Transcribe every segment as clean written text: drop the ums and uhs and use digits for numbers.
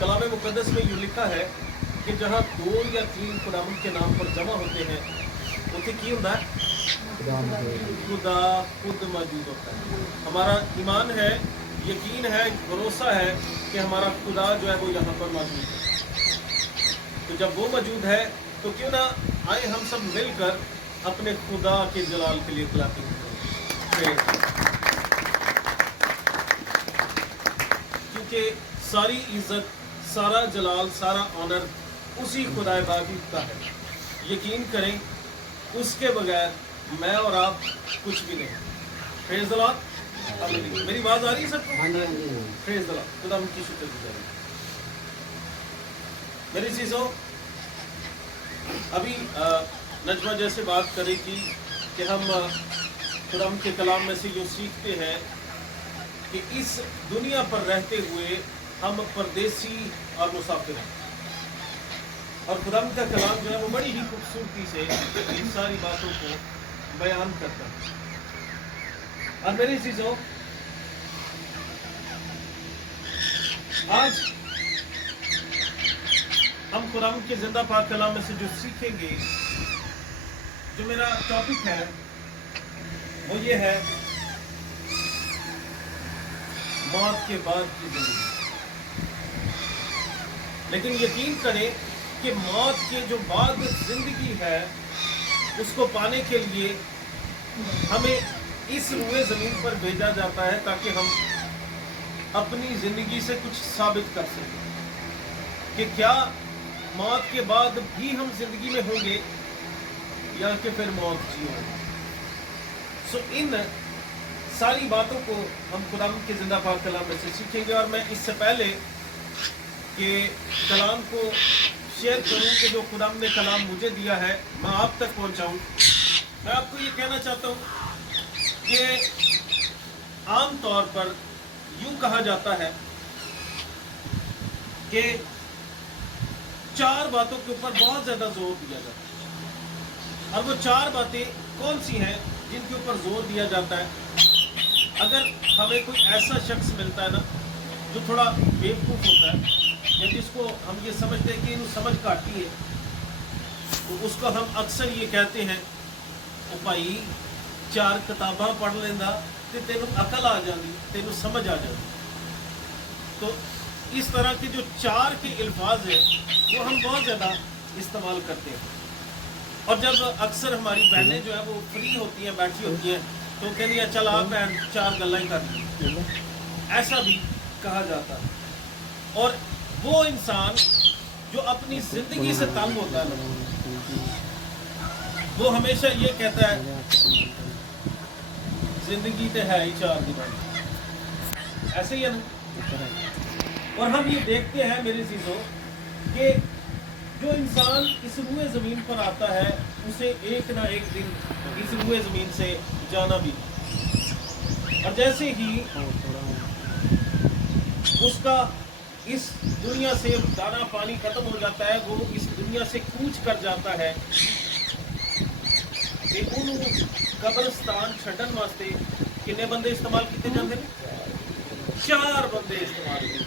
कलाम मुकद्दस में यूँ लिखा है कि जहाँ 2 या 3 खुदावंद के नाम पर जमा होते हैं उत्थे की होता है? खुदा खुद मौजूद होता है। हमारा ईमान है, यकीन है, भरोसा है कि हमारा खुदा जो है वो यहाँ पर मौजूद है। तो जब वो मौजूद है तो क्यों ना आए हम सब मिलकर अपने खुदा के जलाल के लिए क्लैपिंग करें, क्योंकि सारी इज्जत, सारा जलाल, सारा ऑनर उसी खुदा बाकी का है। यकीन करें उसके बगैर मैं और आप कुछ भी नहीं। Praise the Lord. मेरी आवाज आ रही है सबको? Praise the Lord. खुदा उनकी शुक्रगुजारी। मेरी चीज़ों, अभी नजमा जैसे बात करेगी कि हम खुदा के कलाम में से जो सीखते हैं कि इस दुनिया पर रहते हुए हम परदेसी और मुसाफिर हैं, और खुदा का कलाम जो है वो बड़ी ही खूबसूरती से इन सारी बातों को बयान करता है। और मेरी चीज़ों, आज हम खुदा के जिंदा पाक कलाम में से जो सीखेंगे, जो मेरा टॉपिक है वो ये है मौत के बाद की जिंदगी। लेकिन यकीन करें कि मौत के जो बाद जिंदगी है उसको पाने के लिए हमें इस रूए ज़मीन पर भेजा जाता है ताकि हम अपनी ज़िंदगी से कुछ साबित कर सकें कि क्या मौत के बाद भी हम जिंदगी में होंगे या कि फिर मौत जी होगी। सो इन सारी बातों को हम खुदा के जिंदा पाक कलाम में से सीखेंगे। और मैं इससे पहले कि कलाम को शेयर करूं कि जो खुदा ने कलाम मुझे दिया है मैं आप तक पहुंचाऊं, मैं आपको ये कहना चाहता हूं कि आम तौर पर यूं कहा जाता है कि 4 बातों के ऊपर बहुत ज्यादा जोर दिया जाता है। और वो 4 बातें कौन सी हैं जिनके ऊपर जोर दिया जाता है? अगर हमें कोई ऐसा शख्स मिलता है ना जो थोड़ा बेवकूफ़ होता है या जिसको हम ये समझते हैं कि इन्हें समझ काटी है, तो उसको हम अक्सर ये कहते हैं कि भाई 4 किताबां पढ़ लेंदा ते तेनू अकल आ जाती, तेनू समझ आ जाती। तो इस तरह के जो 4 के अल्फाज हैं वो हम बहुत ज़्यादा इस्तेमाल करते हैं। और जब अक्सर हमारी बहनें जो है वो फ्री होती हैं, बैठी होती हैं, तो कहती हैं चल आप बहन 4 गल्लां ही कर ली, ऐसा भी कहा जाता है। और वो इंसान जो अपनी जिंदगी से तंग होता है वो हमेशा ये कहता है जिंदगी तो है ही 4 दिन, ऐसे ही है ना। और हम ये देखते हैं मेरी चीज़ों कि जो इंसान इस रूए ज़मीन पर आता है उसे एक ना एक दिन इस रूए ज़मीन से जाना भी, और जैसे ही उसका इस दुनिया से दाना पानी खत्म हो जाता है, वो इस दुनिया से कूच कर जाता है कि उन्होंने कब्रिस्तान छड्डन वास्ते कितने बंदे इस्तेमाल किए जाते हैं? 4 बंदे इस्तेमाल किए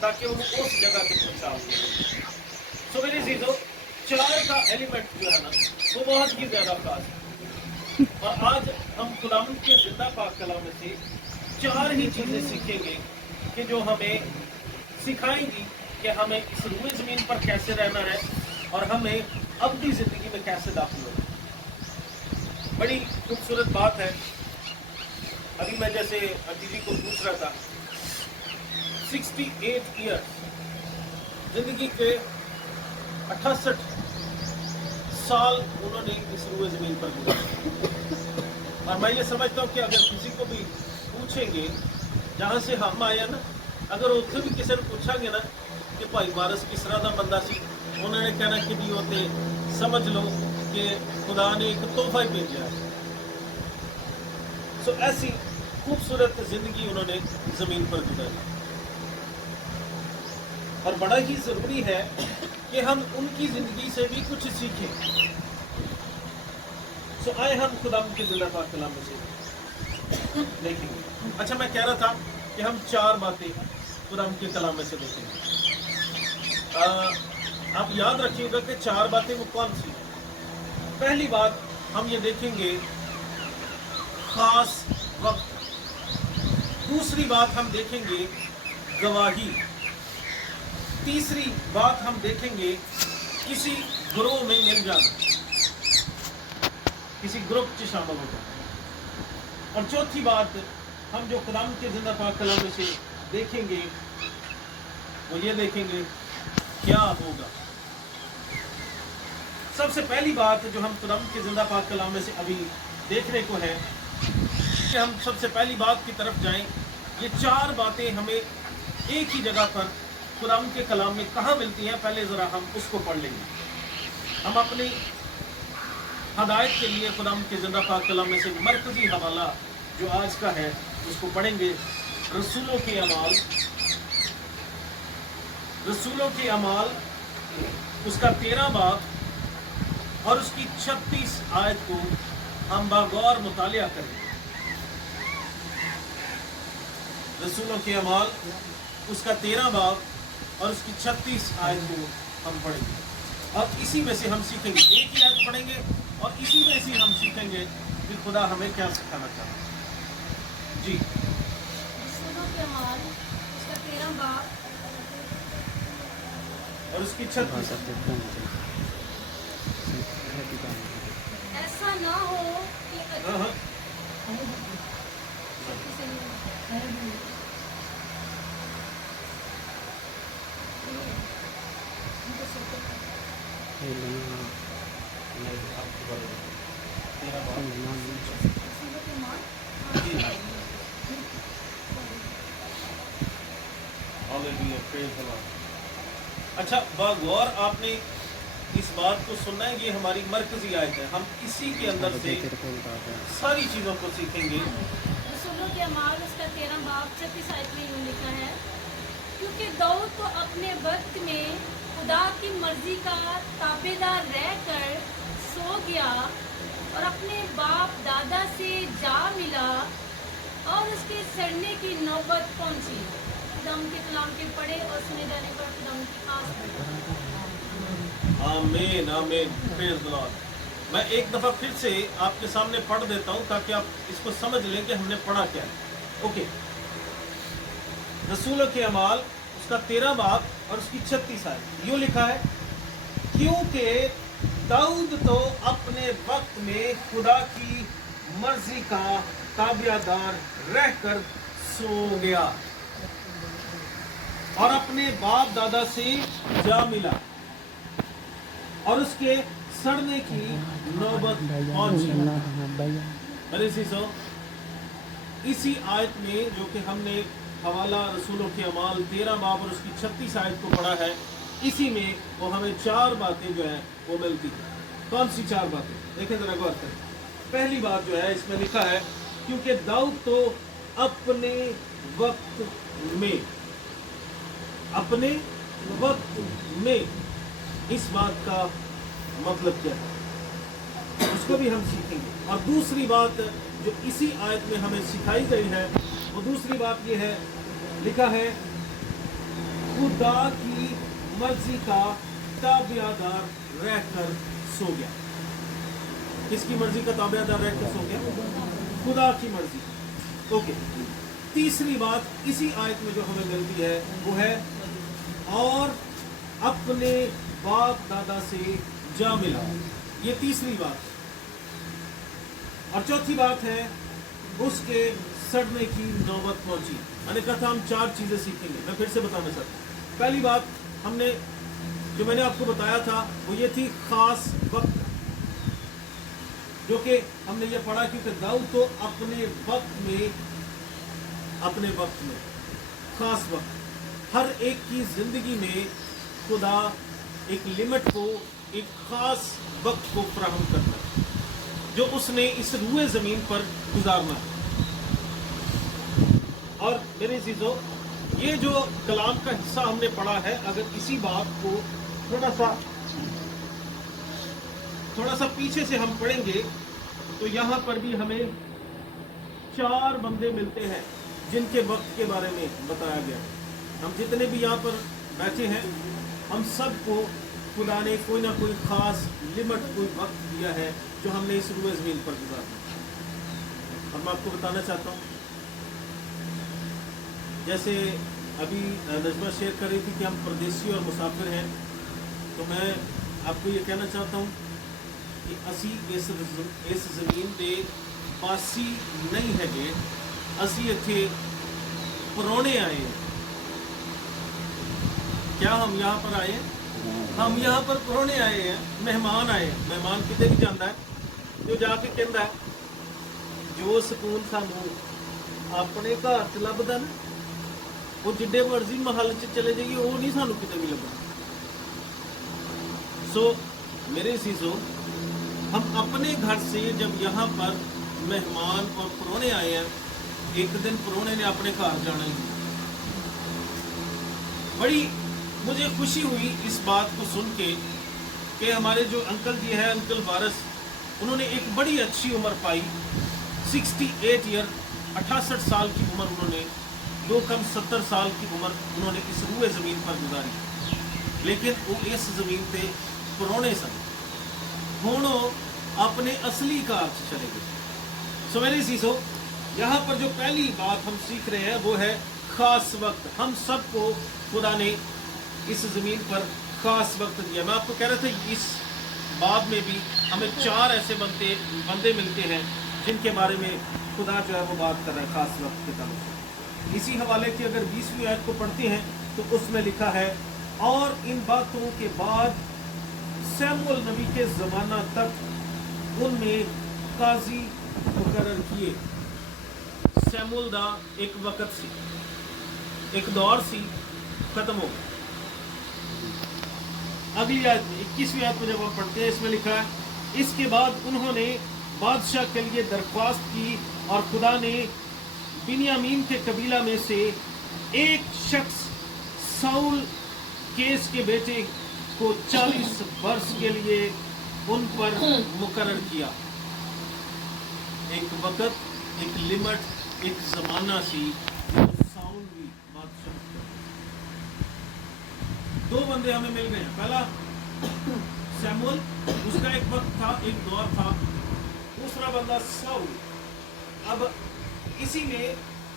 ताकि उन्हें उस जगह तक पहुंचा सके। तो मेरी चीज़ों, 4 का एलिमेंट जो है ना वो बहुत ही ज़्यादा खास है। और आज हम खुदा के जिंदा पाक कलाम में से 4 ही चीज़ें सीखेंगे कि जो हमें सिखाएंगी कि हमें इस रूए ज़मीन पर कैसे रहना है और हमें अपनी ज़िंदगी में कैसे दाखिल होना है। बड़ी खूबसूरत बात है। अभी मैं जैसे दीदी को पूछ रहा था, 68 ईयर्स जिंदगी के 68 साल उन्होंने इस रूए ज़मीन पर गुजारे। और मैं ये समझता हूँ कि अगर किसी को भी पूछेंगे जहाँ से हम आए ना, अगर उत्थे भी किसी ने पूछांगे ना कि भाई वारिस किस तरह का बंदा सी, उन्होंने कहना कि भी होते समझ लो कि खुदा ने एक तोहफा ही भेजा है। सो ऐसी खूबसूरत जिंदगी उन्होंने ज़मीन पर गुजारी। और बड़ा ही ज़रूरी है कि हम उनकी ज़िंदगी से भी कुछ सीखें। सो आए हम खुदा के जिंदा पाक कलाम में से देखेंगे। अच्छा, मैं कह रहा था कि हम 4 बातें खुदा के कलाम में से देखेंगे। आप याद रखिएगा कि 4 बातें वो कौन सी हैं। पहली बात हम ये देखेंगे खास वक्त। दूसरी बात हम देखेंगे गवाही। तीसरी बात हम देखेंगे किसी ग्रोह में मिल जाना, किसी ग्रुप से शामिल हो जाना। और चौथी बात हम जो खुदाम के जिंदा पाक कलाम में से देखेंगे वो ये देखेंगे क्या होगा। सबसे पहली बात जो हम खुदाम के जिंदा पाक कलाम में से अभी देखने को है कि हम सबसे पहली बात की तरफ जाएं। ये 4 बातें हमें एक ही जगह पर खुदाम के कलाम में कहाँ मिलती हैं, पहले ज़रा हम उसको पढ़ लेंगे। हम अपनी हदायत के लिए खुदाम के जिंदा पाक कलाम में से मरकजी हवाला जो आज का है उसको पढ़ेंगे। रसूलों के अमाल उसका 13 बाब और उसकी 36 आयत को हम बागौर मुतालिया करेंगे। रसूलों के अमाल उसका 13 बाब और उसकी 36 आयत को हम पढ़ेंगे और इसी में से हम सीखेंगे। एक ही आयत पढ़ेंगे और इसी में से हम सीखेंगे कि खुदा हमें क्या सिखाना चाहता है। जी, रसूलों के अमाल उसका 13 बाब और उसकी 36। ऐसा ना हो कि हाँ हाँ रसूलों के अमाल हालेलुया, प्रेज़ द लॉर्ड। अच्छा, बागौर आपने इस बात को सुनना है, ये हमारी मरकजी आयत है। हम इसी के अंदर से सारी चीज़ों को सीखेंगे। रसूलों के अमाल उसका 13 बाब 36 आयत में यूँ लिखा है, क्योंकि दाऊद तो अपने वक्त में खुदा की मर्जी का ताबेदार रहकर सो गया और अपने बाप दादा से जा मिला और उसके सड़ने की नौबत पहुंची। खुदाम के कलाम के पढ़े और सुने जाने पर खुदाम की खास बरकत। आमीन आमीन, प्रेज़ द लॉर्ड। मैं एक दफ़ा फिर से आपके सामने पढ़ देता हूँ ताकि आप इसको समझ लें कि हमने पढ़ा क्या है। ओके, रसूलों के अमाल उसका 13 बाब और उसकी 36 आयत यूँ लिखा है, क्योंकि दाऊद तो अपने वक्त में खुदा की मर्जी का ताबियादार रहकर सो गया और अपने बाप दादा से जा मिला और उसके सड़ने की नौबत पहुंची। मेरे सीसो, इसी आयत में जो कि हमने हवाला रसूलों के अमाल 13 बाब और उसकी 36 आयत को पढ़ा है, इसी में वो हमें 4 बातें जो है वो मिलती हैं। कौन सी 4 बातें? देखें जरा गौर करें। पहली बात जो है इसमें लिखा है, क्योंकि दाऊद तो अपने वक्त में, इस बात का मतलब क्या है उसको भी हम सीखेंगे। और दूसरी बात जो इसी आयत में हमें सिखाई गई है, वो दूसरी बात ये है, लिखा है खुदा की मर्जी का ताबियादार रहकर सो गया। किसकी मर्जी का ताबियादार रहकर सो गया? खुदा की मर्जी। ओके, तीसरी बात इसी आयत में जो हमें मिलती है वो है और अपने बाप दादा से जा मिला। ये तीसरी बात। और चौथी बात है उसके सड़ने की नौबत पहुंची। मैंने कहा था हम 4 चीजें सीखेंगे, मैं फिर से बताना चाहता हूँ। पहली बात हमने जो मैंने आपको बताया था वो ये थी खास वक्त, जो कि हमने ये पढ़ा क्योंकि दाऊद तो अपने वक्त में खास वक्त, हर एक की जिंदगी में खुदा एक लिमिट को, एक खास वक्त को फराहम करता है जो उसने इस रूए जमीन पर गुजारना है। और मेरे चीजों, ये जो कलाम का हिस्सा हमने पढ़ा है, अगर इसी बात को थोड़ा सा पीछे से हम पढ़ेंगे तो यहाँ पर भी हमें 4 बंदे मिलते हैं जिनके वक्त के बारे में बताया गया है। हम जितने भी यहाँ पर बैठे हैं ہم سب کو خدا نے کوئی نہ کوئی خاص لمٹ، کوئی وقت دیا ہے جو ہم نے اس روئے زمین پر گزارنا. اور میں آپ کو بتانا چاہتا ہوں، جیسے ابھی نجمہ شیئر کر رہی تھی کہ ہم پردیسی اور مسافر ہیں، تو میں آپ کو یہ کہنا چاہتا ہوں کہ اسی اس زمین دے باسی نہیں ہے، اسی اتنے پرونے آئے ہیں. کیا ہم یہاں پر آئے ہیں؟ ہم یہاں پر پرونے آئے ہیں، مہمان آئے ہیں. مہمان کدھر بھی جانا ہے جو جا کے کہندا ہے جو سکون سانو اپنے گھر چ لبدا نا، وہ جڈے مرضی محل چ چلے جائیے، وہ نہیں سانو کتے بھی لبنا. سو میرے عزیزو، ہم اپنے گھر سے جب یہاں پر مہمان اور پرونے آئے ہیں، ایک دن پرونے نے اپنے گھر جانا ہی. بڑی مجھے خوشی ہوئی اس بات کو سن کے کہ ہمارے جو انکل جی ہے، انکل وارث، انہوں نے ایک بڑی اچھی عمر پائی، 68 ایئر، 68 سال کی عمر انہوں نے، دو کم 70 سال کی عمر انہوں نے اس روئے زمین پر گزاری. لیکن وہ اس زمین پہ پرونے سن، ہوں اپنے اصلی کار سے چلے گئے. سو میری عزیزو، یہاں پر جو پہلی بات ہم سیکھ رہے ہیں وہ ہے خاص وقت. ہم سب کو خدا نے اس زمین پر خاص وقت دیا. میں آپ کو کہہ رہا تھا اس باب میں بھی ہمیں 4 ایسے بندے ملتے ہیں جن کے بارے میں خدا جو ہے وہ بات کر رہا ہے خاص وقت کے تعلق سے. اسی حوالے کی اگر 20ویں آیت کو پڑھتے ہیں تو اس میں لکھا ہے، اور ان باتوں کے بعد سیموئیل نبی کے زمانہ تک ان میں قاضی مقرر کیے. سیموئیل دا ایک وقت سی، ایک دور سی، ختم ہو گیا. اگلی آیت میں 21ویں آیت میں جب ہم پڑھتے ہیں، اس میں لکھا ہے، اس کے بعد انہوں نے بادشاہ کے لیے درخواست کی، اور خدا نے بنیامین کے قبیلہ میں سے ایک شخص ساؤل کیس کے بیٹے کو 40 برس کے لیے ان پر مقرر کیا. ایک وقت، ایک لمٹ، ایک زمانہ سی. ساؤل بھی بادشاہ. 2 بندے ہمیں مل گئے ہیں. پہلا سیموئیل، اس کا ایک وقت تھا، ایک دور تھا. دوسرا بندہ ساؤل. اب اسی میں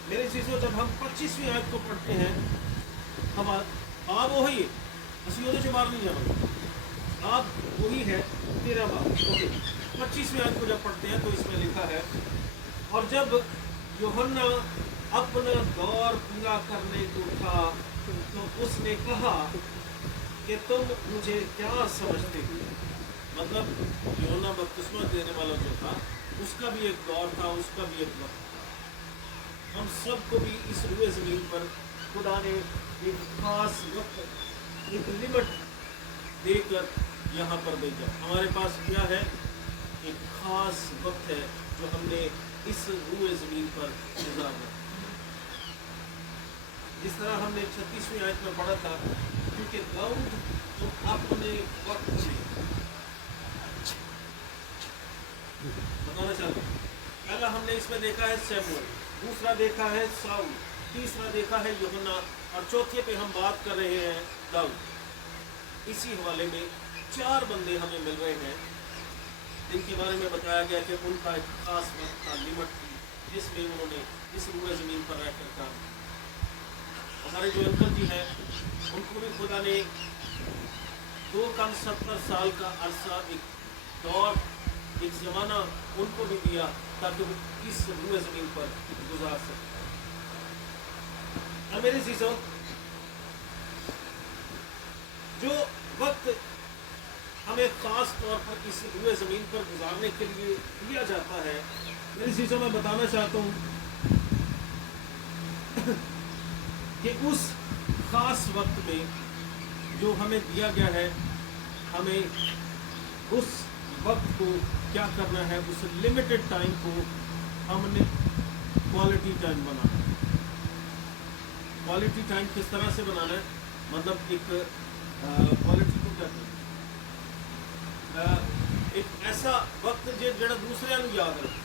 میرے چیزوں جب ہم 25ویں آیت کو پڑھتے ہیں، ہم آپ وہی ہے، اسی وہ سے باہر نہیں جانا، آپ وہی ہے 13 باب. 25ویں آیت کو جب پڑھتے ہیں تو اس میں لکھا ہے، اور جب یوحنا اپنا دور پورا کرنے کو تھا تو اس نے کہا کہ تم مجھے کیا سمجھتے ہو. مطلب یوحنا بپتسمہ دینے والا جو تھا، اس کا بھی ایک دور تھا، اس کا بھی ایک وقت. ہم سب کو بھی اس روئے زمین پر خدا نے ایک خاص وقت، ایک لمٹ دے کر یہاں پر بھیجا. ہمارے پاس کیا ہے؟ ایک خاص وقت ہے جو ہم نے اس روئے زمین پر گزارنا. جس طرح ہم نے 36ویں آیت میں پڑھا تھا، کیونکہ داؤد تو اپنے وقت میں بتانا چاہتا ہوں. پہلا ہم نے اس میں دیکھا ہے سیموئیل، دوسرا دیکھا ہے ساؤل، تیسرا دیکھا ہے یوحنا، اور چوتھے پہ ہم بات کر رہے ہیں داؤد. اسی حوالے میں 4 بندے ہمیں مل رہے ہیں جن کے بارے میں بتایا گیا کہ ان کا ایک خاص وقت تھا، لمٹ تھی، جس میں انہوں نے اس روئے زمین پر رہ کر کام. ہمارے جو انکل جی ہیں، ان کو بھی خدا نے 2 کم 70 سال کا عرصہ، ایک دور، ایک زمانہ ان کو بھی دیا تاکہ وہ اس روئے زمین پر گزار سکے. اب میرے عزیزوں، جو وقت ہمیں خاص طور پر اس روئے زمین پر گزارنے کے لیے دیا جاتا ہے، میری چیزوں میں بتانا چاہتا ہوں کہ اس خاص وقت میں جو ہمیں دیا گیا ہے، ہمیں اس وقت کو کیا کرنا ہے، اس لمیٹڈ ٹائم کو ہم نے کوالٹی ٹائم بنانا ہے. کوالٹی ٹائم کس طرح سے بنانا ہے؟ مطلب ایک کوالٹی کو کیا کرنا ہے، ایک ایسا وقت جڑا دوسرے نو یاد رکھے،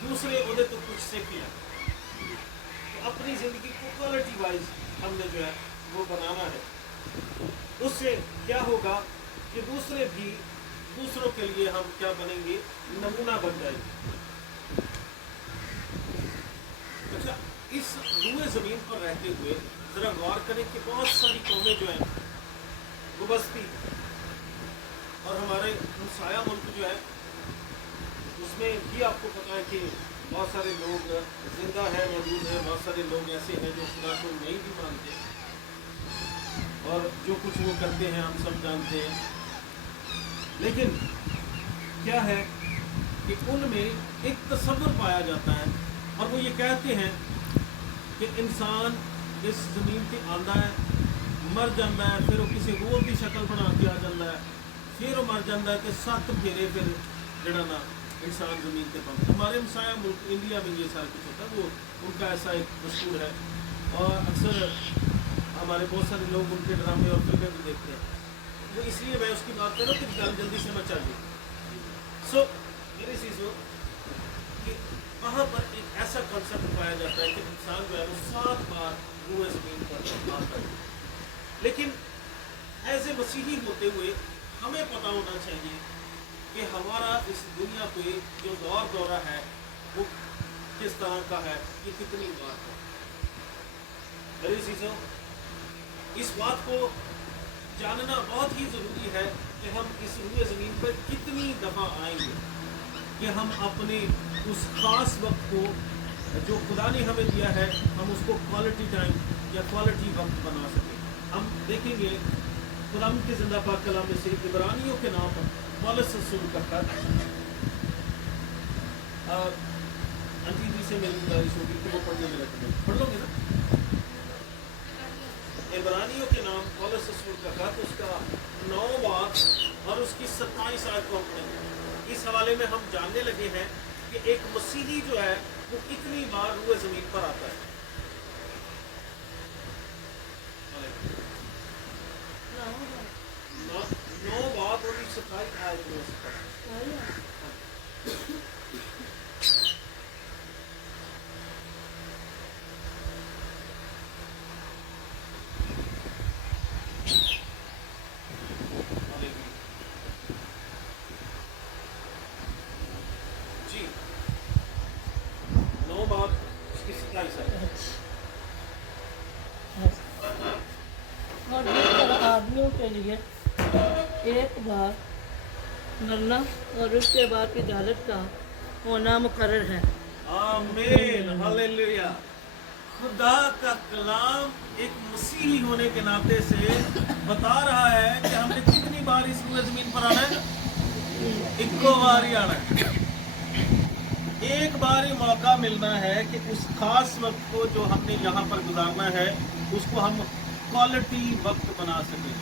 دوسرے وہ تو کچھ سیکھ لیں. تو اپنی زندگی کو کوالٹی وائز ہم نے جو ہے وہ بنانا ہے. उससे क्या होगा कि दूसरों के लिए हम क्या बनेंगे, नमूना बन जाएंगे। अच्छा, इस रुए जमीन पर रहते हुए जरा गौर करें कि बहुत सारी कौमें जो हैं वो बस्ती, और हमारे हमसाया मुल्क जो है उसमें भी आपको पता है कि बहुत सारे लोग जिंदा हैं, मौजूद हैं, बहुत सारे लोग ऐसे हैं जो खुदा को नहीं भी मानते, और जो कुछ वो करते हैं हम सब जानते हैं। लेकिन क्या है कि उनमें एक तसव्वुर पाया जाता है, और वो ये कहते हैं कि इंसान इस ज़मीन पे आंदा है, मर जाता है, फिर वो किसी होर की शक्ल बना के आ जाता है, फिर वो मर जाता है, तो 7 फेरे फिर जड़ा ना इंसान ज़मीन पे पहुंचता। हमारे हमसाया मुल्क इंडिया में ये सारा कुछ होता है, वो उनका ऐसा एक दस्तूर है, और अक्सर हमारे बहुत सारे लोग उनके ड्रामे और फिल्में भी देखते हैं। वो इसलिए मैं उसकी बात कर रहा हूँ कि जल्दी से मचा दी। सो मेरी चीज़ हो कि वहाँ पर एक ऐसा कॉन्सेप्ट पाया जाता है कि इंसान जो है वो 7 बार रुए ज़मीन पर आता है। लेकिन एज ए मसीही होते हुए हमें पता होना चाहिए कि हमारा इस दुनिया पे जो दौरा है वो किस तरह का है, ये कितनी बार है। मेरी चीज़ों, इस बात को जानना बहुत ही ज़रूरी है कि हम इस रुए ज़मीन पर कितनी दफ़ा आएंगे, कि हम अपने उस ख़ास वक्त को जो खुदा ने हमें दिया है हम उसको क्वालिटी टाइम या क्वालिटी वक्त बना सकें। हम देखेंगे कुरान के ज़िंदा पाक कलाम में से इब्रानियों के नाम पर पौलुस रसूल का खत, आंटी जी से मेरी गुजारिश होगी कि वो पढ़ने में रखें, पढ़ लोगे ना? इब्रानियों के नाम पौलुस रसूल का खत, उसका 9 बाब और उसकी 27 आयत को हम पढ़ेंगे। इस हवाले में हम जानने लगे हैं कि एक मसीही जो है वो कितनी बार रुए ज़मीन पर आता है। 9 बाब और 27 आयत में जी 9 बाब उसकी 27 आयत। और जिस तरह आदमियों के लिए एक बार मरना और उसके बाद की अदालत का होना मुकर्रर है। आमीन, हालेलुया। खुदा का कलाम एक मसीही होने के नाते से बता रहा है कि हमने कितनी बार इस रुए ज़मीन पर आना है, इक्को बार ही आना है। एक बार ही मौका मिलना है कि उस खास वक्त को जो हमने यहाँ पर गुजारना है उसको हम क्वालिटी वक्त बना सकें,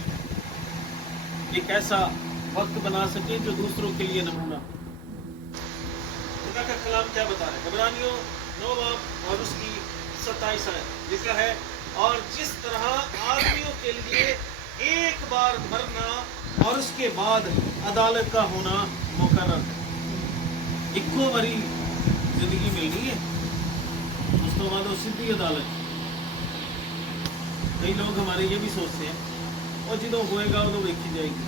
एक ऐसा वक्त बना सकें जो दूसरों के लिए नमूना। खुदा का कलाम क्या बता रहा है? इब्रानियों 9 बाब और उसकी 27 आयत लिखा है, और जिस तरह आदमियों के लिए एक बार मरना और उसके बाद अदालत का होना मुकर्रर है। इक्को बारी जिंदगी मिलनी है, उस तो बाद सीधी अदालत। कई लोग हमारे ये भी सोचते हैं और जो होएगा वो तो देखी जाएगी।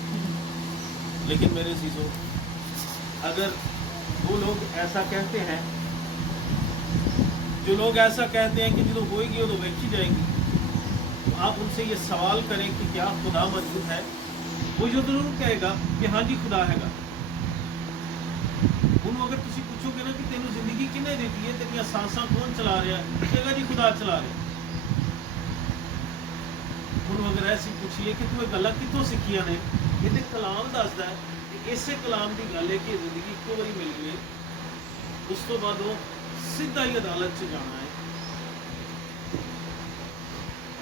लेकिन मेरे चीज़ों, अगर वो लोग ऐसा कहते हैं, जो लोग ऐसा कहते हैं कि जो होएगी वो तो देखी जाएगी, तो आप उनसे ये सवाल करें कि क्या खुदा मौजूद है? वो जो जरूर कहेगा कि हाँ जी खुदा हैगा। उन्होंने अगर तुम पूछोगे ना कि तेन जिंदगी किन्ने दी है, तेरिया सांसा कौन चला रहा है, कहेगा जी खुदा चला रहा। उन्होंने अगर ऐसी पूछिए कि तुम्हें गल्लां कितों सीखियां ने, ये तो कलाम दसदा है कि इसे कलाम की गल है कि जिंदगी इक्को बारी मिलनी है, उस तो बाद वो सीधा ही अदालत च जाना है।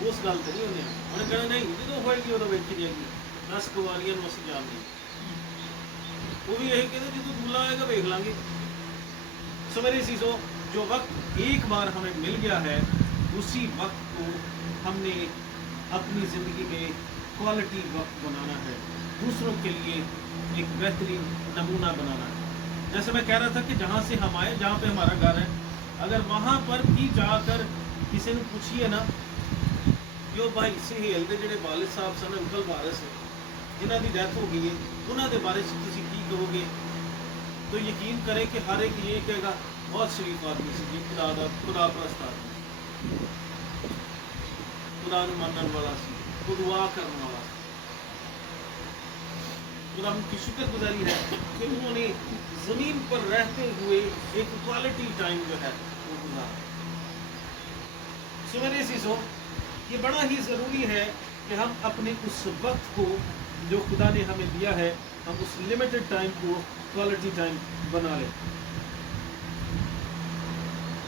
उस गल तो नहीं होने उन्हें कहना नहीं जो होएगी वो वेखी जाएगी, 10 कुवारियां असीं जान नहीं, वो भी यही कहते जो दूल्हा आएगा वेख लांगे। सो मेरी चीज़ों, जो वक्त एक बार हमें मिल गया है उसी वक्त को हमने अपनी ज़िंदगी में क्वालिटी वक्त बनाना है, दूसरों के लिए एक बेहतरीन नमूना बनाना है। जैसे मैं कह रहा था कि जहाँ से हम आए, जहाँ पे हमारा घर है, अगर वहाँ पर भी जाकर किसी ने पूछिए ना ਜੋ ਭਾਈ ਸੁਹੇਲ ਦੇ ਜਿਹੜੇ ਵਾਲਿਦ ਸਾਹਿਬ ਸਨ ਅੰਕਲ ਵਾਰਿਸ ਜਿਨ੍ਹਾਂ ਦੀ ਡੈਥ ਹੋ ਗਈ ਹੈ ਉਹਨਾਂ ਦੇ ਬਾਰੇ 'ਚ ਤੁਸੀਂ ਕੀ ਕਹੋਗੇ? تو یقین کرے کہ ہر ایک یہ کہے گا بہت شریف آدمی سی جی خدا پرست آدمی خدا نو مانن والا سی دعا کرنے والا سی. خدا ان کی شکر گزاری ہے کہ انہوں نے زمین پر رہتے ہوئے ایک کوالٹی ٹائم جو ہے وہ گزارا. سو میرے عزیزوں یہ بڑا ہی ضروری ہے کہ ہم اپنے اس وقت کو جو خدا نے ہمیں دیا ہے ہم اس لمیٹڈ ٹائم کو کوالٹی ٹائم بنا لیں.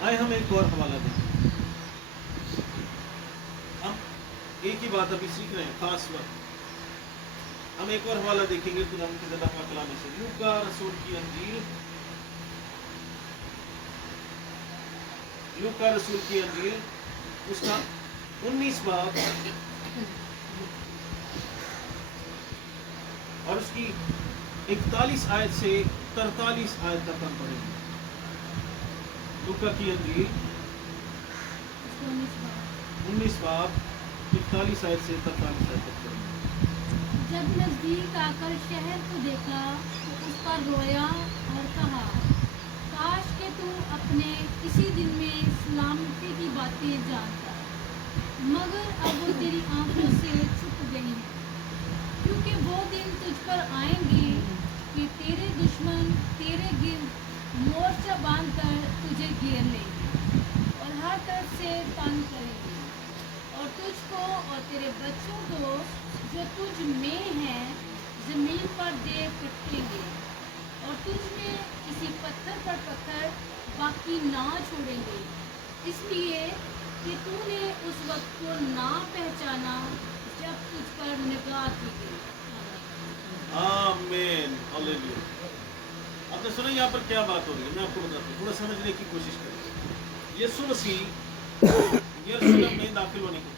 آئے ہم ایک اور حوالہ دیں. ہم ایک ہی بات ابھی سیکھ رہے ہیں خاص وقت. ہم ایک اور حوالہ دیکھیں گے خدا کی زندہ پاک کلام سے لوکا رسول کی انجیل لوکا رسول کی انجیل اس کا 19 باب اور اس کی 41 آیت سے 43 آیت تک ہم پڑھیں گے. لوکا کی انجیل 19 باب 41 آیت سے 43 آیت تک پڑھیں گے. جب نزدیک آ کر شہر کو دیکھا تو اس پر رویا اور کہا کاش کہ تو اپنے اسی دن میں سلامتی کی باتیں جانتا مگر اب وہ تیری آنکھوں سے چھپ گئی ہیں کیونکہ وہ دن تجھ پر آئیں گے کہ تیرے دشمن تیرے گرد مورچہ باندھ کر تجھے گھیر لیں گے اور ہر طرف سے تنگ کریں گے اور تجھ کو اور تیرے بچوں کو جو تجھ میں ہیں زمین پر دے پٹیں گے اور تجھ میں کسی پتھر پر پتھر باقی نہ چھوڑیں گے اس لیے کہ تو نے اس وقت کو نہ پہچانا جب تجھ پر نگاہ کی گئی. آمین ہاللیلویا. آپ نے سنا یہاں پر کیا بات ہو رہی ہے؟ میں آپ کو بتاتا ہوں تھوڑا سمجھنے کی کوشش کریں. یسوع مسیح یروشلم میں داخل ہونے کو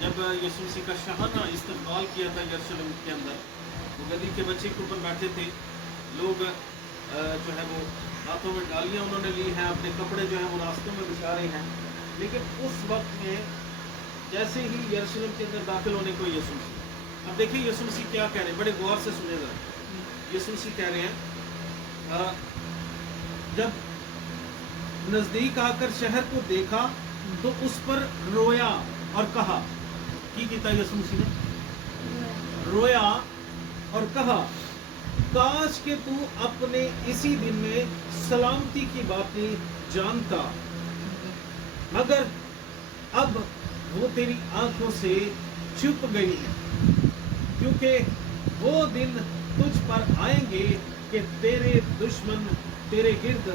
جب یسوع مسیح کا شاہانہ استقبال کیا تھا یروشلم کے اندر وہ گدی کے بچے کے اوپر بیٹھے تھے. لوگ جو ہے وہ ہاتھوں میں ڈالیاں انہوں نے لی ہیں اپنے کپڑے جو ہیں وہ راستوں میں بچھا رہے ہیں. لیکن اس وقت میں جیسے ہی یروشلم کے اندر داخل ہونے کو یسوع مسیح اب دیکھیں یسوع مسیح کیا کہہ رہے ہیں بڑے غور سے سنے گا. یسوع مسیح کہہ رہے ہیں جب نزدیک آ کر شہر کو دیکھا تو اس پر رویا اور کہا کی کیتا یسوع مسیح نے رویا اور کہا کاش کہ تو اپنے اسی دن میں سلامتی کی باتیں جانتا مگر اب وہ تیری آنکھوں سے چھپ گئی ہے کیونکہ وہ دن تجھ پر آئیں گے کہ تیرے دشمن تیرے گرد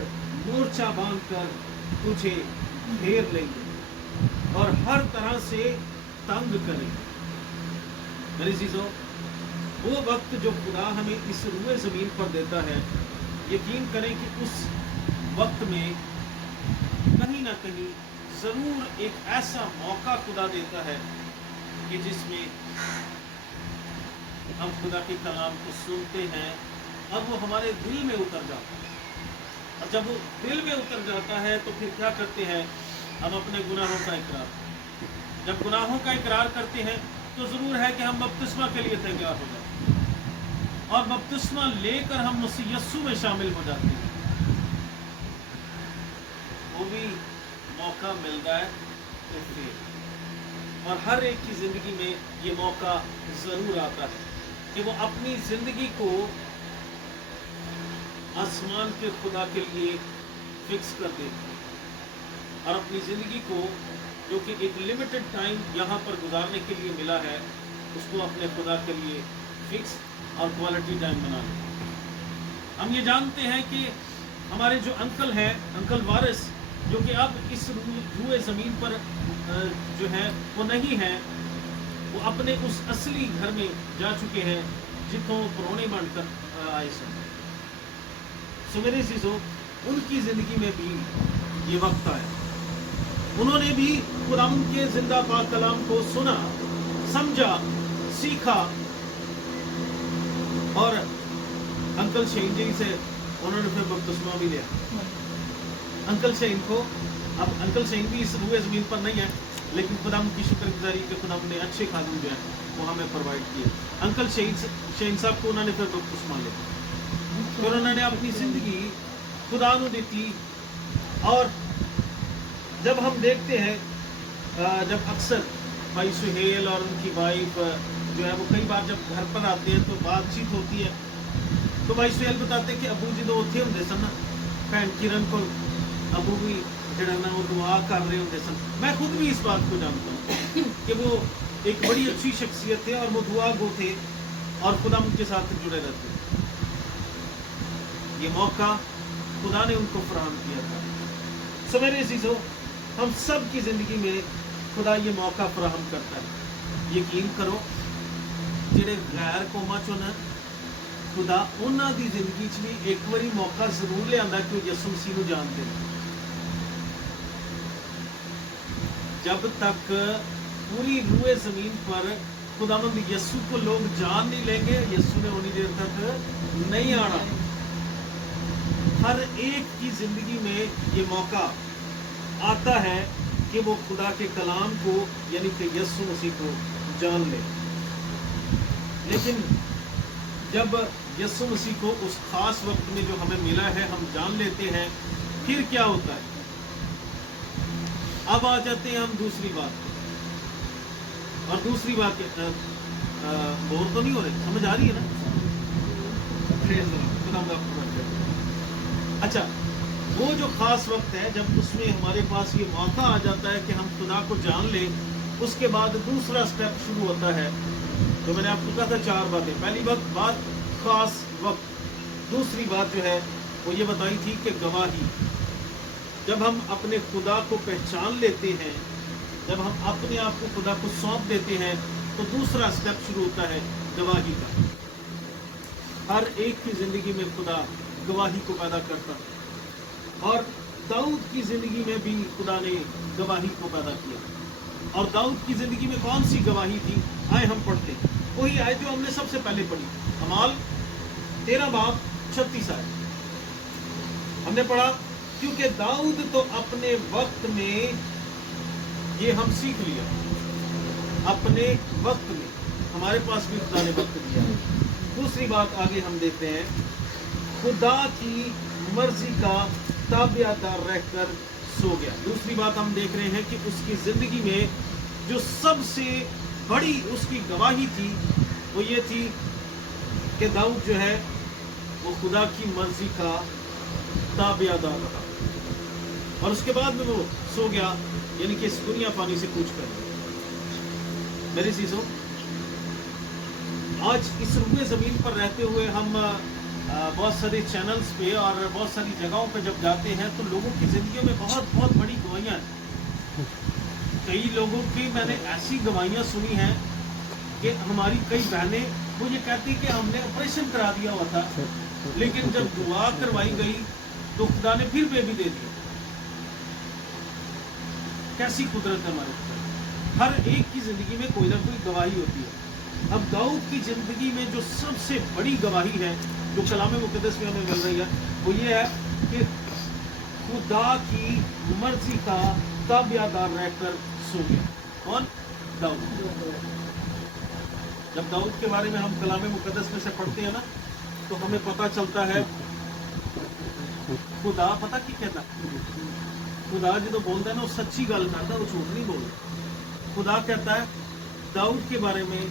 مورچہ باندھ کر تجھے گھیر لیں گے اور ہر طرح سے تنگ کریں گے. میرے عزیزوں وہ وقت جو خدا ہمیں اس روئے زمین پر دیتا ہے یقین کریں کہ اس وقت میں کہیں نہ کہیں ضرور ایک ایسا موقع خدا دیتا ہے کہ جس میں ہم خدا کے کلام کو سنتے ہیں اور وہ ہمارے دل میں اتر جاتا ہے. اور جب وہ دل میں اتر جاتا ہے تو پھر کیا کرتے ہیں ہم اپنے گناہوں کا اقرار. جب گناہوں کا اقرار کرتے ہیں تو ضرور ہے کہ ہم بپتسمہ کے لیے تیار ہو جاتے ہیں اور بپتسمہ لے کر ہم مسیح یسوع میں شامل ہو جاتے ہیں. وہ بھی موقع ملتا ہے تو پھر اور ہر ایک کی زندگی میں یہ موقع ضرور آتا ہے کہ وہ اپنی زندگی کو آسمان کے خدا کے لیے فکس کر دیتے ہیں اور اپنی زندگی کو جو کہ ایک لمیٹڈ ٹائم یہاں پر گزارنے کے لیے ملا ہے اس کو اپنے خدا کے لیے فکس اور کوالٹی ٹائم بنا لیں. ہم یہ جانتے ہیں کہ ہمارے جو انکل ہیں انکل وارث جو کہ اب اس روئے زمین پر جو ہے وہ نہیں ہیں وہ اپنے اس اصلی گھر میں جا چکے ہیں جتوں پرونے بن کر آئے سن. سو میرے عزیزوں ان کی زندگی میں بھی یہ وقت آیا. انہوں نے بھی خداوند کے زندہ پاک کلام کو سنا سمجھا سیکھا اور انکل شہین جی سے انہوں نے پھر بپتسمہ بھی لیا. انکل شہین کو अब अंकल सईद भी इस रूए ज़मीन पर नहीं है, लेकिन खुदा की शुक्रगुजारी के खुदा ने अच्छे खादिम जो है वो हमें प्रोवाइड किए। अंकल शहीन साहब को उन्होंने फिर बपतिस्मा लिया, फिर उन्होंने अपनी ज़िंदगी खुदा नू दी। और जब हम देखते हैं, जब अक्सर भाई सुहेल और उनकी वाइफ जो है वो कई बार जब घर पर आते हैं तो बातचीत होती है, तो भाई सुहेल बताते हैं कि अबू जी तो उत्थे होंदे सन ना, भैन किरण को अबू भी जड़ा ना वो दुआ कर रहे होंगे सन। मैं खुद भी इस बात को जानता हूँ कि वो एक बड़ी अच्छी शख्सियत थे और वो दुआ गो थे और खुदा उनके साथ जुड़े रहते थे। ये मौका खुदा ने उनको फराहम किया था। सो मेरे अज़ीज़ों, हम सब की ज़िंदगी में खुदा ये मौका फराहम करता है। यकीन करो जिहड़े गैर कौमां चों न खुदा उन्हां दी ज़िंदगी च भी एक बारी मौका जरूर लिआंदा कि वो यसू मसीह नूं जानदे ने। जब तक पूरी रूए ज़मीन पर खुदावंद यसू को लोग जान नहीं लेंगे, यसू ने उन्हीं देर तक नहीं आना। हर एक की ज़िंदगी में ये मौका आता है कि वो खुदा के कलाम को यानी कि यसू मसीह को जान ले। लेकिन जब यसू मसीह को उस खास वक्त में जो हमें मिला है हम जान लेते हैं, फिर क्या होता है? अब आ जाते हैं हम दूसरी बात पे। और दूसरी बात बोर तो नहीं हो रही, समझ आ रही है ना? अच्छा, वो जो खास वक्त है जब उसमें हमारे पास ये मौका आ जाता है कि हम खुदा को जान लें, उसके बाद दूसरा स्टेप शुरू होता है। तो मैंने आपको कहा था 4 बातें। पहली बात खास वक्त। दूसरी बात जो है वो ये बताई थी कि गवाही। जब हम अपने खुदा को पहचान लेते हैं, जब हम अपने आप को खुदा को सौंप देते हैं, तो दूसरा स्टेप शुरू होता है गवाही का। हर एक की ज़िंदगी में खुदा गवाही को पैदा करता है और दाऊद की ज़िंदगी में भी खुदा ने गवाही को पैदा किया। और दाऊद की ज़िंदगी में कौन सी गवाही थी? आए हम पढ़ते हैं वही आयत जो हमने सबसे पहले पढ़ी, अमाल 13 बाब 36 आयत हमने पढ़ा। क्योंकि दाऊद तो अपने वक्त में, ये हम सीख लिया, अपने वक्त में हमारे पास भी खुदा ने वक्त दिया। दूसरी बात आगे हम देखते हैं, खुदा की मर्जी का ताबियादार रहकर सो गया। दूसरी बात हम देख रहे हैं कि उसकी जिंदगी में जो सबसे बड़ी उसकी गवाही थी वो ये थी कि दाऊद जो है वो खुदा की मर्जी का ताबियादार रहा और उसके बाद में वो सो गया, यानी कि इस दुनिया पानी से कूच कर। मेरे चीज़ों, आज इस रूए ज़मीन पर रहते हुए हम बहुत सारे चैनल्स पे और बहुत सारी जगहों पे जब जाते हैं तो लोगों की ज़िंदगियों में बहुत बहुत बड़ी गवाहियाँ हैं। कई लोगों की मैंने ऐसी गवाहियाँ सुनी हैं कि हमारी कई बहनें वो ये कहती कि हमने ऑपरेशन करा दिया हुआ था, लेकिन जब दुआ करवाई गई तो खुदा ने फिर बेबी दे दिया। कैसी कुदरत है हमारे ऊपर। हर एक की ज़िंदगी में कोई ना कोई गवाही होती है। अब दाऊद की ज़िंदगी में जो सबसे बड़ी गवाही है जो कलाम मुक़द्दस में हमें मिल रही है वो ये है कि खुदा की मर्जी का ताबियादार रहकर सो गया। कौन? दाऊद। जब दाऊद के बारे में हम कलाम मुक़द्दस में से पढ़ते हैं ना तो हमें पता चलता है खुदा पता की कहता, खुदा जो बोलता है ना वो सच्ची गल करता, वो झूठ नहीं बोलता। खुदा कहता है दाऊद के बारे में,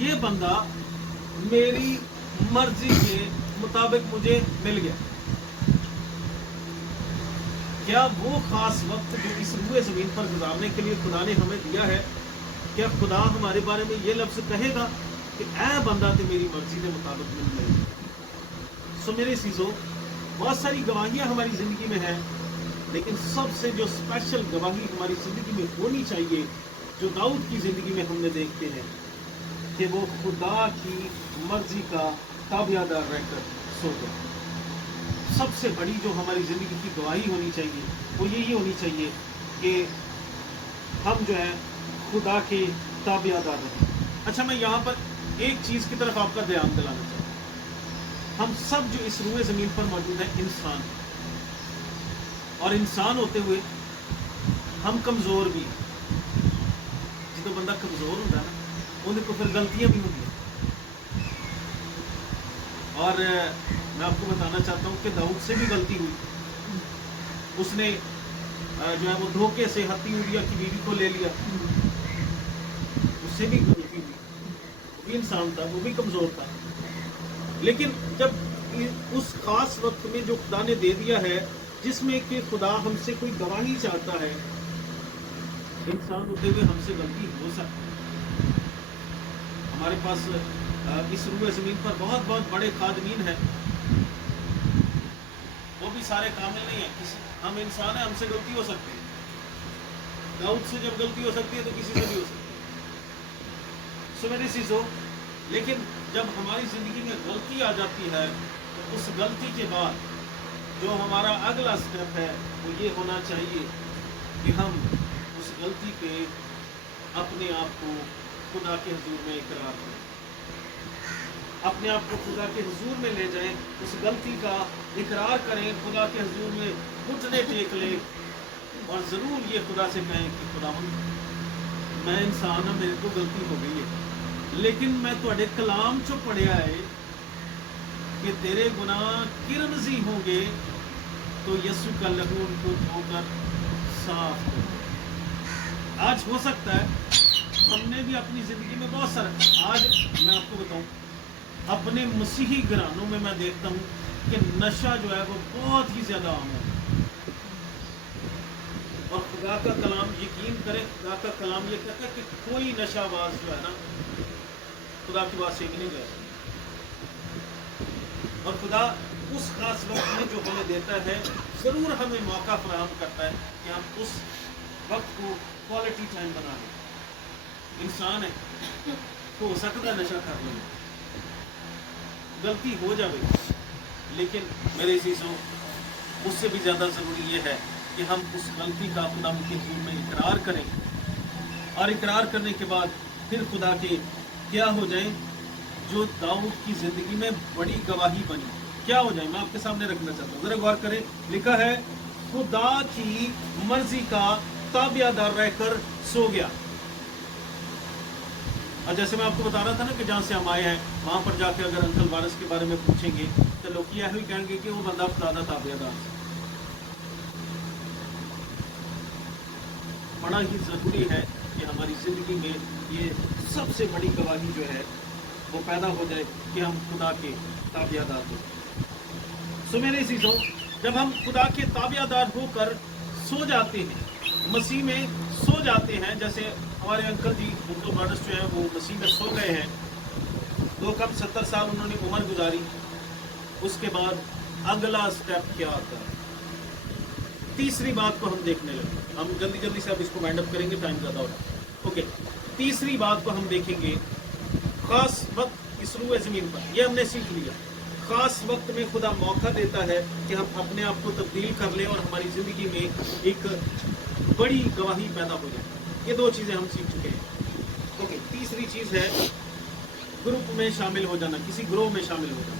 ये बंदा मेरी मर्जी के मुताबिक मुझे मिल गया। क्या वो खास वक्त जो इस रूए ज़मीन पर गुजारने के लिए खुदा ने हमें दिया है, क्या खुदा हमारे बारे में ये लफ्ज़ कहेगा कि ऐ बंदा ते मेरी मर्जी के मुताबिक मिल गया? सो मेरे चीज़ों, बहुत सारी गवाहियाँ हमारी ज़िंदगी में हैं, लेकिन सबसे जो स्पेशल गवाही हमारी ज़िंदगी में होनी चाहिए जो दाऊद की ज़िंदगी में हमने देखते हैं कि वो खुदा की मर्जी का ताबियादार रहकर सो गया। सबसे बड़ी जो हमारी ज़िंदगी की गवाही होनी चाहिए वो यही होनी चाहिए कि हम जो है खुदा के ताबियादार रहें। अच्छा, मैं यहाँ पर एक चीज़ की तरफ आपका ध्यान दिलाना चाहता हूँ। हम सब जो इस रूए ज़मीन पर मौजूद हैं इंसान, और इंसान होते हुए हम कमज़ोर भी जो बंदा कमज़ोर होता ना उन्हें को फिर गलतियां भी होंगी। और मैं आपको बताना चाहता हूँ कि दाऊद से भी गलती हुई। उसने जो है वो धोखे से हत्ती उरिया की बीवी को ले लिया, उससे भी गलती हुई। वो भी इंसान था, वो भी कमज़ोर था। लेकिन जब उस खास वक्त में जो खुदा ने दे दिया है जिसमें कि खुदा हमसे कोई गवाही चाहता है, इंसान होते हुए हमसे गलती हो सकती है। हमारे पास इस रूए ज़मीन पर बहुत बहुत बड़े खादमीन हैं, वो भी सारे कामिल नहीं है। हम इंसान हैं, हमसे गलती हो सकती है। दाऊद से जब गलती हो सकती है तो किसी से भी हो सकती है। सो मेरी चीज़ों, लेकिन जब हमारी ज़िंदगी में गलती आ जाती है तो उस गलती के बाद जो हमारा अगला स्टेप है वो ये होना चाहिए कि हम उस गलती पे अपने आप को खुदा के हुजूर में इकरार करें, अपने आप को खुदा के हुजूर में ले जाएं, उस गलती का इकरार करें, खुदा के हुजूर में घुटने टेक लें और ज़रूर ये खुदा से कहें कि खुदा मैं इंसान हाँ, मेरे को गलती हो गई है, लेकिन मैं तुहाडे कलाम चो पढ़िया है कि तेरे गुनाह किरमजी होंगे तो यसु का लहू उनको धोकर साफ कर। आज हो सकता है हमने भी अपनी जिंदगी में बहुत सारा, आज मैं आपको बताऊं अपने मसीही घरानों में मैं देखता हूं कि नशा जो है वो बहुत ही ज्यादा आम है। और खुदा का कलाम, यकीन करें, खुदा का कलाम ये कहता है कि कोई नशाबाज जो है ना खुदा की बात से नहीं गया। और खुदा उस खास वक्त में जो हमें देता है ज़रूर हमें मौका फराहम करता है कि हम उस वक्त को क्वालिटी टाइम बना लें। इंसान है तो हो सकता है नशा कर लें, गलती हो जाए, लेकिन मेरे चीज़ों उससे भी ज़्यादा ज़रूरी ये है कि हम उस गलती का खुदा के हुजूर में इकरार करें और इकरार करने के बाद फिर खुदा के क्या हो जाए जो दाऊद की ज़िंदगी में बड़ी गवाही बनी, क्या हो जाए मैं आपके सामने रखना चाहता हूँ। ज़रा गौर करें, लिखा है खुदा की मर्जी का ताबियादार रहकर सो गया। और जैसे मैं आपको बता रहा था ना कि जहाँ से हम आए हैं वहाँ पर जाके अगर अंकल वारिस के बारे में पूछेंगे तो लोग यह ही कहेंगे कि वो बंदा खुदा ताबियादार। बड़ा ही ज़रूरी है कि हमारी ज़िंदगी में ये सबसे बड़ी गवाही जो है वो पैदा हो जाए कि हम खुदा के ताबियादार हो। सो मेरे चीज़ों, जब हम खुदा के ताबियादार होकर सो जाते हैं, मसीह में सो जाते हैं, जैसे हमारे अंकल जी अंकल वारिस जो है वो मसीह में सो गए हैं, 2 कम 70 साल उन्होंने उम्र गुजारी। उसके बाद अगला स्टेप क्या आता है? तीसरी बात को हम देखने लगे, हम जल्दी जल्दी से अब इसको वाइंड अप करेंगे, टाइम ज़्यादा हो रहा है। ओके, तीसरी बात को हम देखेंगे, खास वक्त इस रूए ज़मीन पर, यह हमने सीख लिया। खास वक्त में खुदा मौका देता है कि हम अपने आप को तब्दील कर लें और हमारी ज़िंदगी में एक बड़ी गवाही पैदा हो जाए। ये 2 चीज़ें हम सीख चुके हैं। ओके, तीसरी चीज़ है ग्रुप में शामिल हो जाना, किसी ग्रोह में शामिल हो जाना।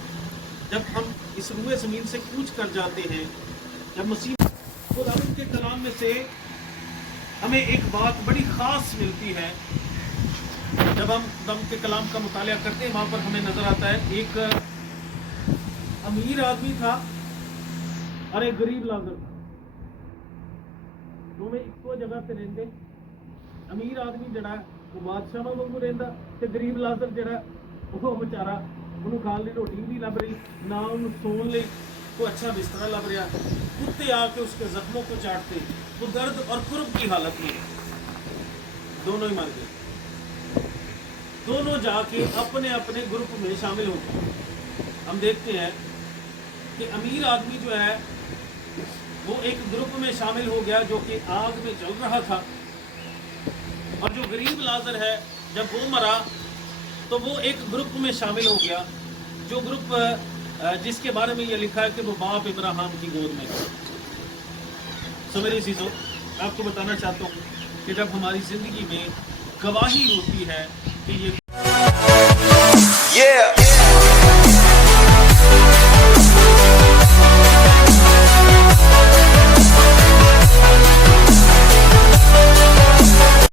जब हम इस रूए ज़मीन से कूच कर जाते हैं, जब मसीह खुदा के कलाम में से हमें एक बात बड़ी ख़ास मिलती है, जब हम खुदा के कलाम का मुतालिया करते हैं वहाँ पर हमें नज़र आता है एक अमीर आदमी था और एक गरीब लाज़र था। दोवें इक्को जगह ते रहंदे। अमीर आदमी जड़ा वो बादशाह वांगू रहिंदा ते गरीब लाज़र जड़ा वो बेचारा उन्होंने खाण लई रोटी भी लभ रही, ना उन्होंने सोन लई कोई अच्छा बिस्तरा लभ रहा। कुत्ते आके उसके जख्मों को चाटते, वो दर्द और कुर्ब की हालत में दोनों ही मर गए। दोनों जाके अपने अपने ग्रुप में शामिल हो गए। हम देखते हैं कि अमीर आदमी जो है वो एक ग्रुप में शामिल हो गया जो कि आग में जल रहा था, और जो गरीब लाज़र है जब वो मरा तो वो एक ग्रुप में शामिल हो गया, जो ग्रुप जिसके बारे में ये लिखा है कि वो बाप इब्राहिम की गोद में। सो मेरी चीज़ों, आपको बताना चाहता हूँ कि जब हमारी ज़िंदगी में गवाही होती है कि ये